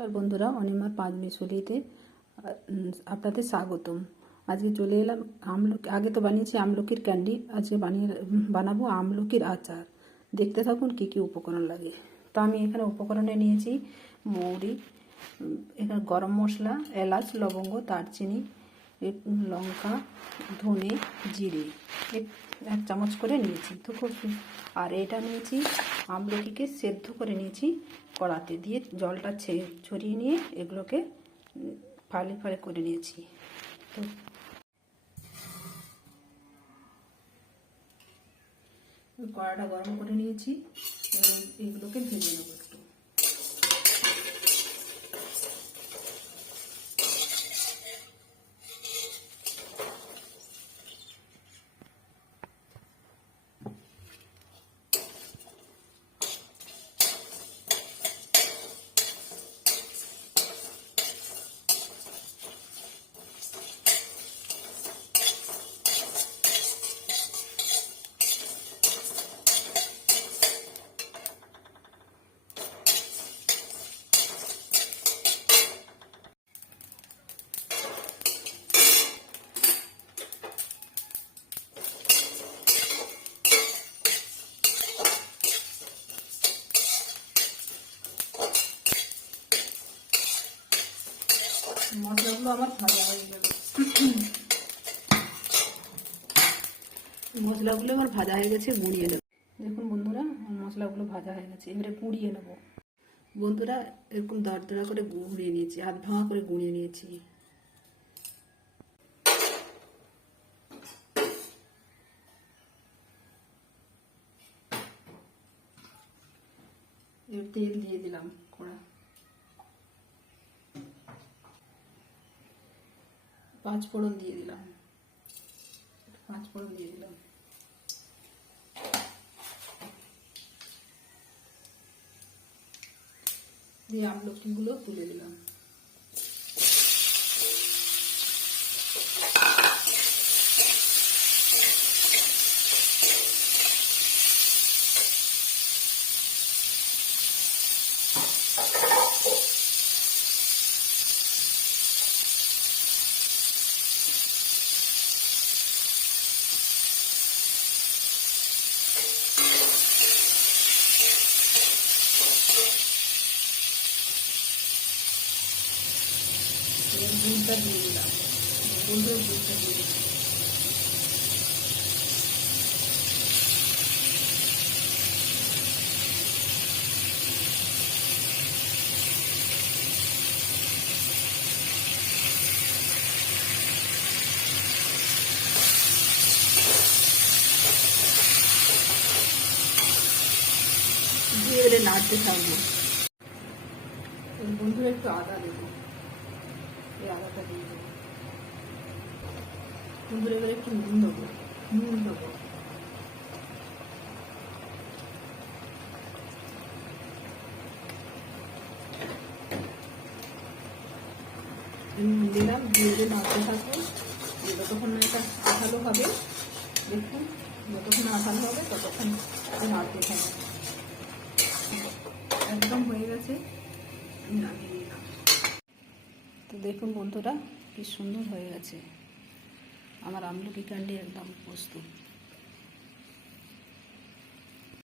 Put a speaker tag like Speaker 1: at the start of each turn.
Speaker 1: নমস্কার বন্ধুরা অনিমার পাঁচ মিশলিতে আপনাদের স্বাগতম। আজকে চলে এলাম আমলকি, আগে তো বানিয়েছি আমলকির ক্যান্ডি, আজকে বানিয়ে বানাবো আমলকির আচার। দেখতে থাকুন কি কি উপকরণ লাগে। তো আমি এখানে উপকরণে নিয়েছি মৌরি এখানে গরম মশলা, এলাচ, লবঙ্গ, দারচিনি লঙ্কা, ধনে জিরে। এক- চামচ করে নিয়েছি, তো খুব আর এটা নিয়েছি, আমলকিকে সেদ্ধ করে নিয়েছি কড়াতে দিয়ে জলটা ছড়িয়ে নিয়ে এগুলোকে ফালি ফালি করে নিয়েছি, তো। কড়াটা গরম করে নিয়েছি এবার এইগুলোকে ভেজে নেব। মশলাগুলো আমার ভাজা হয়ে গেল মশলাগুলো আমার ভাজা হয়ে গেছে, গুঁড়িয়ে নেব দেখুন বন্ধুরা মশলাগুলো ভাজা হয়ে গেছে, এবারে গুঁড়িয়ে নেব। বন্ধুরা, এরকম দরদরা করে গুঁড়িয়ে নিয়েছি, হাত ভাঙা করে গুঁড়িয়ে নিয়েছি। তেল দিয়ে দিলাম কড়া। পাঁচ ফোড়ন দিয়ে দিলাম। পাঁচ ফোড়ন দিয়ে দিলাম। দিয়ে আমলকিগুলো তুলে দিলাম এবার দুধটা দিয়ে দিলাম দুধের দুধটা দিয়ে দিলাম দিয়ে নাড়তে থাকব বন্ধুরা একটু আদা দেবো। এই দিয়ে দেবো বন্ধুরা এবারে একটু নুন দেবো নুন দেবো নুন দিলাম দিয়ে দিয়ে নাড়তে থাকব যতক্ষণ এটা আঠালো হবে দেখুন যতক্ষণ আঠালো হবে ততক্ষণ নাড়তে থাকব একদম হয়ে গেছে। নামিয়ে দেখুন বন্ধুরা কি সুন্দর হয়ে গেছে। আমার আমলকি ক্যান্ডি একদম প্রস্তুত